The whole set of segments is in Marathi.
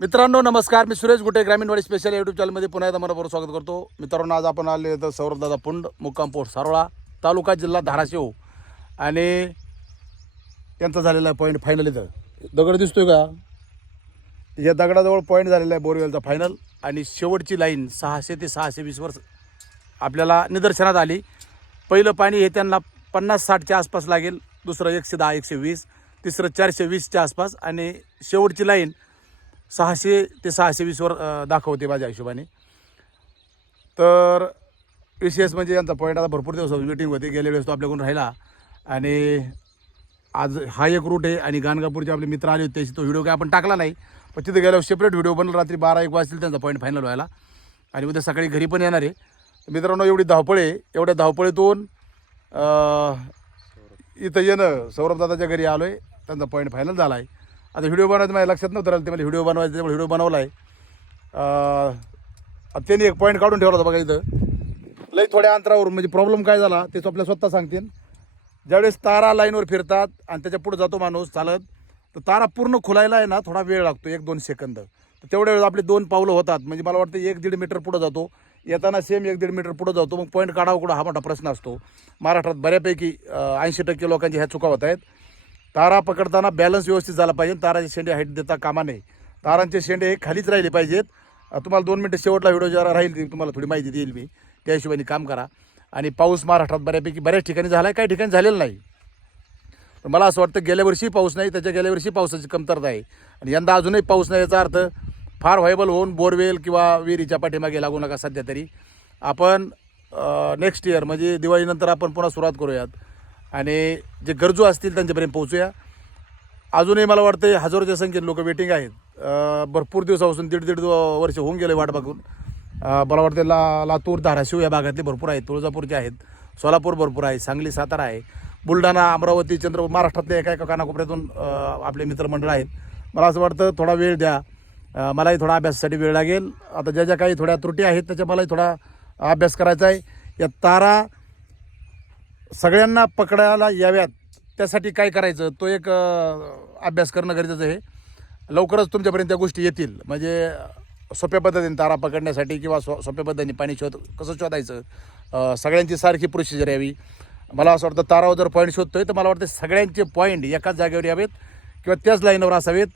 मित्रांनो नमस्कार, मी सुरेश गुटे ग्रामीणवाडी स्पेशल यूट्यूब चॅनलमध्ये पुन्हा एकदा मनपूर्वक स्वागत करतो. मित्रांनो आज आपण आले तर सौरभदादा पुंड, मुक्काम पोस्ट सारोळा, तालुका जिल्हा धाराशिव. आणि त्यांचा झालेला आहे पॉईंट फायनल. इथं दगड दिसतोय का, या दगडाजवळ पॉईंट झालेला आहे बोरवेलचा फायनल. आणि शेवटची लाईन 600 ते 620 वर आपल्याला निदर्शनात आली. पहिलं पाणी हे त्यांना 50-60च्या आसपास लागेल, दुसरं 110-120, तिसरं 420च्या आसपास, आणि शेवटची लाईन 600 ते 620 वर दाखवते माझ्या हिशोबाने. तर विशेष म्हणजे यांचा पॉईंट आता भरपूर दिवस वेटिंग होती, गेल्या वेळेस तो आपल्याकडून राहिला. आणि आज हा एक रूट आहे. आणि गाणगापूरचे आपले मित्र आले होते, तो व्हिडिओ काय आपण टाकला नाही, पण तिथे गेल्यावर सेपरेट व्हिडिओ बनला. रात्री 12-1 वाजतील त्यांचा पॉईंट फायनल व्हायला, आणि उद्या सकाळी घरी पण येणार आहे. मित्रांनो एवढी धावपळ आहे, एवढ्या धावपळीतून इथं येणं, सौरभदादाच्या घरी आलो आहे, त्यांचा पॉईंट फायनल झाला आहे. आता व्हिडिओ बनवायचं माझ्या लक्षात नव्हतं राहिलं, ते मला व्हिडिओ बनवायचं, त्यामुळे व्हिडिओ बनवला आहे. त्यांनी एक पॉईंट काढून ठेवला होता बघा इथं, लई थोड्या अंतरावर. म्हणजे प्रॉब्लेम काय झाला ते आपल्या स्वतः सांगतील. ज्यावेळेस तारा लाईनवर फिरतात आणि त्याच्या पुढे जातो माणूस चालत, तर तारा पूर्ण खुलायला आहे ना थोडा वेळ लागतो, 1-2 सेकंद. तर तेवढ्या वेळेस आपले 2 पावलं होतात. म्हणजे मला वाटतं 1-1.5 मीटर पुढं जातो, येताना सेम 1-1.5 मीटर पुढं जातो. मग पॉईंट काढावं कुठं हा मोठा प्रश्न असतो. महाराष्ट्रात बऱ्यापैकी 80% लोकांची ह्या चुका होत आहेत. तारा पकडताना बॅलन्स व्यवस्थित झाला पाहिजे. ताराचे शेंडे हाईट देता कामा नये. तारांचे शेंडे हे खालीच राहिले पाहिजेत. तुम्हाला 2 मिनटं शेवटला व्हिडिओ जरा राहील, ती तुम्हाला थोडी माहिती देईल मी, त्या हिशोबाने काम करा. आणि पाऊस महाराष्ट्रात बऱ्याच ठिकाणी झाला आहे, काही ठिकाणी झालेला नाही. पण मला असं वाटतं गेल्या वर्षी पाऊस नाही, त्याच्या गेल्या वर्षी पावसाची कमतरता आहे. आणि यंदा अजूनही पाऊस नाही, याचा अर्थ फार व्हायबल होऊन बोरवेल किंवा विहिरीच्या पाठीमागे लागू नका सध्या तरी. आपण नेक्स्ट इयर म्हणजे दिवाळीनंतर आपण पुन्हा सुरुवात करूयात, आणि जे गरजू असतील त्यांच्यापर्यंत पोहोचूया. अजूनही मला वाटतं हजारोच्या संख्येने लोक वेटिंग आहेत. भरपूर दिवसापासून 1.5 वर्ष होऊन गेले वाट बघून. मला वाटतं लातूर, धाराशिव या भागातले भरपूर आहेत, तुळजापूरचे आहेत, सोलापूर भरपूर आहे, सांगली, सातारा आहे, बुलढाणा, अमरावती, चंद्रपूर, महाराष्ट्रातल्या एका कानाकोपऱ्यातून आपले मित्रमंडळ आहेत. मला असं वाटतं थोडा वेळ द्या, मलाही थोडा अभ्यासासाठी वेळ लागेल. आता ज्या काही थोड्या त्रुटी आहेत त्याच्या मलाही थोडा अभ्यास करायचा आहे. या तारा सगळ्यांना पकडायला याव्यात त्यासाठी काय करायचं तो एक अभ्यास करणं गरजेचं आहे. लवकरच तुमच्यापर्यंत त्या गोष्टी येतील. म्हणजे सोप्या पद्धतीने तारा पकडण्यासाठी किंवा सोप्या पद्धतीने पाणी कसं शोधायचं, सगळ्यांची सारखी प्रोसिजर यावी. मला असं वाटतं तारावर जर पॉईंट शोधतोय तर मला वाटतं सगळ्यांचे पॉईंट एकाच जागेवर यावेत किंवा त्याच लाईनवर असावेत.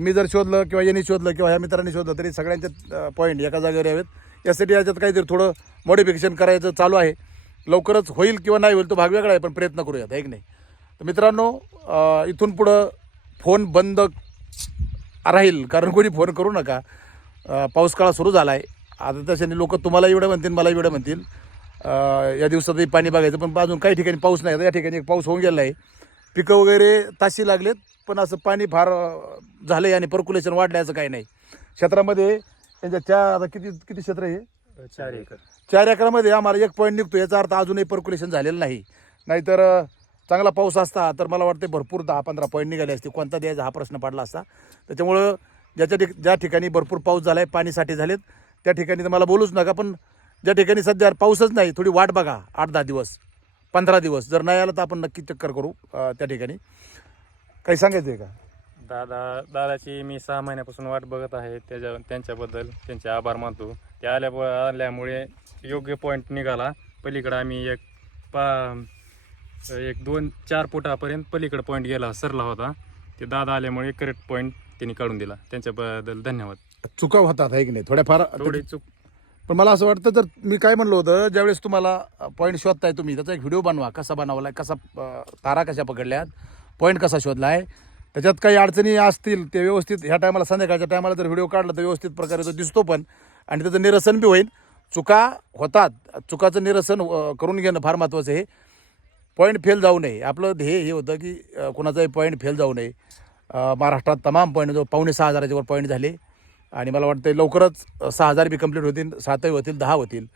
मी जर शोधलं किंवा यांनी शोधलं किंवा ह्या मित्रांनी शोधलं तरी सगळ्यांचे पॉईंट एका जागेवर यावेत. यासाठी याच्यात काहीतरी थोडं मॉडिफिकेशन करायचं चालू आहे. लवकरच होईल किंवा नाही होईल तो भाग वेगळा आहे, पण प्रयत्न करूयात, आहे की नाही. तर मित्रांनो इथून पुढं फोन बंद राहील, कारण कोणी फोन करू नका. पाऊस काळ सुरू झाला आहे. आता तशाने लोक तुम्हाला एवढं म्हणतील, मला एवढं म्हणतील या दिवसातही पाणी बघायचं, पण अजून काही ठिकाणी पाऊस नाही. आता या ठिकाणी एक पाऊस होऊन गेला आहे, पिकं वगैरे ताशी लागलेत, पण असं पाणी फार झालं आहे आणि पर्क्युलेशन वाढल्याचं काही नाही. क्षेत्रामध्ये त्यांच्या आता किती क्षेत्र आहे, 4 एकर. 4 एकरामध्ये आम्हाला 1 पॉईंट निघतो. याचा अर्थ अजूनही पर्क्युलेशन झालेलं नाही. नाहीतर चांगला पाऊस असता तर मला वाटते भरपूर 10-15 पॉईंट निघाले असते. कोणता द्यायचा हा प्रश्न पडला असता. त्याच्यामुळं ज्या ठिकाणी भरपूर पाऊस झाला आहे, पाणीसाठी झालेत, त्या ठिकाणी तर मला बोलूच नका. पण ज्या ठिकाणी सध्या पाऊसच नाही, थोडी वाट बघा. 8-10 दिवस, 15 दिवस जर नाही आलं तर आपण नक्की चक्कर करू त्या ठिकाणी. काही सांगायचं आहे का? दादाची मी 6 महिन्यापासून वाट बघत आहे. त्यांच्याबद्दल त्यांचे आभार मानतो. ते आल्यामुळे योग्य पॉईंट निघाला. पलीकडं आम्ही 1-2-4 फुटापर्यंत पलीकडं पॉईंट गेला, सरला होता. ते दादा आल्यामुळे करेक्ट पॉईंट त्यांनी काढून दिला. त्यांच्याबद्दल धन्यवाद. चुका होतात, आहे की नाही, थोड्याफार थोडी चूक. पण मला असं वाटतं, तर मी काय म्हणलं होतं, ज्यावेळेस तुम्हाला पॉईंट शोधताय तुम्ही त्याचा एक व्हिडिओ बनवा. कसा बनवला आहे, कसा तारा कशा पकडल्यात, पॉईंट कसा शोधला आहे, त्याच्यात काही अडचणी असतील ते व्यवस्थित ह्या टायमाला, संध्याकाळच्या टायमाला जर व्हिडिओ काढला तर व्यवस्थित प्रकारे तो दिसतो पण, आणि त्याचं निरसन बी होईल. चुका होतात, चुकाचं निरसन करून घेणं फार महत्त्वाचं आहे. पॉईंट फेल जाऊ नये. आपलं ध्येय हे होतं की कोणाचाही पॉईंट फेल जाऊ नये. महाराष्ट्रात तमाम पॉईंट जो 5,600 वर पॉईंट झाले आणि मला वाटतं लवकरच 6,000 बी कंप्लीट होतील, 7 होतील, 10 होतील.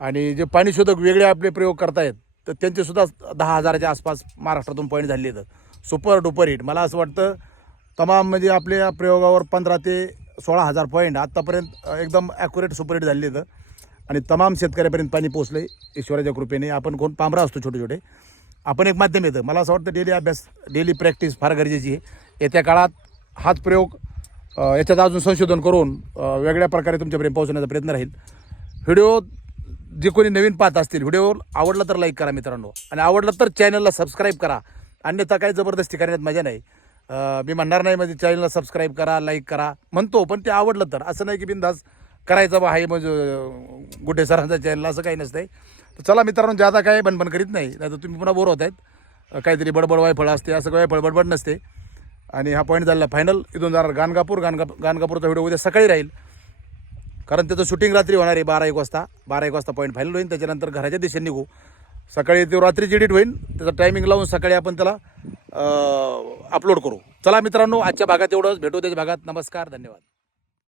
आणि जे पाणीशोधक वेगळे आपले प्रयोग करतायत तर त्यांचेसुद्धा 10,000च्या आसपास महाराष्ट्रातून पॉईंट झाले आहेत. Super duper hit. मला असं वाटतं तमाम म्हणजे आपल्या प्रयोगावर 15 ते 16,000 पॉईंट आत्तापर्यंत एकदम ॲक्युरेट सुपर हिट झाले आहेत आणि तमाम शेतकऱ्यापर्यंत पाणी पोचलं आहे ईश्वराच्या कृपेने. आपण कोण पामरा असतो छोटे छोटे, आपण एक माध्यम येतं. मला असं वाटतं डेली अभ्यास, डेली प्रॅक्टिस फार गरजेची आहे. येत्या काळात हाच प्रयोग याच्यात अजून संशोधन करून वेगळ्या प्रकारे तुमच्यापर्यंत पोहोचण्याचा प्रयत्न राहील. व्हिडिओ जे कोणी नवीन पाहत असतील, व्हिडिओ आवडला तर लाईक करा मित्रांनो, आणि आवडलं तर चॅनलला सबस्क्राईब करा. अन्यथा काही जबरदस्ती करण्यात मजा नाही. मी म्हणणार नाही म्हणजे चॅनलला सबस्क्राईब करा, लाईक करा म्हणतो, पण ते आवडलं तर. असं नाही की बिनधास्त करायचं बा आहे म्हणजे गुड्डे सरांचा चॅनल, असं काही नसतंय. तर चला मित्रांनो, ज्यादा काय बनबन करीत नाही, नाही तर तुम्ही पुन्हा बोर होत आहेत. काहीतरी बडबड वायफळ असते, असं काही वायफळ बडबड नसते. आणि हा पॉईंट झाला फायनल. इथून जरा गाणगापूरचा व्हिडिओ उद्या सकाळी राहील, कारण त्याचं शूटिंग रात्री होणार आहे 12-1 वाजता. 12-1 वाजता पॉईंट फायनल होईल. त्याच्यानंतर घराच्या दिशेने निघू. सकाळी ते रात्रीची एडिट होईल, त्याचा टायमिंग लावून सकाळी आपण त्याला अपलोड करू. चला मित्रांनो, आजच्या भागात एवढंच. भेटू त्याच्या भागात. नमस्कार, धन्यवाद.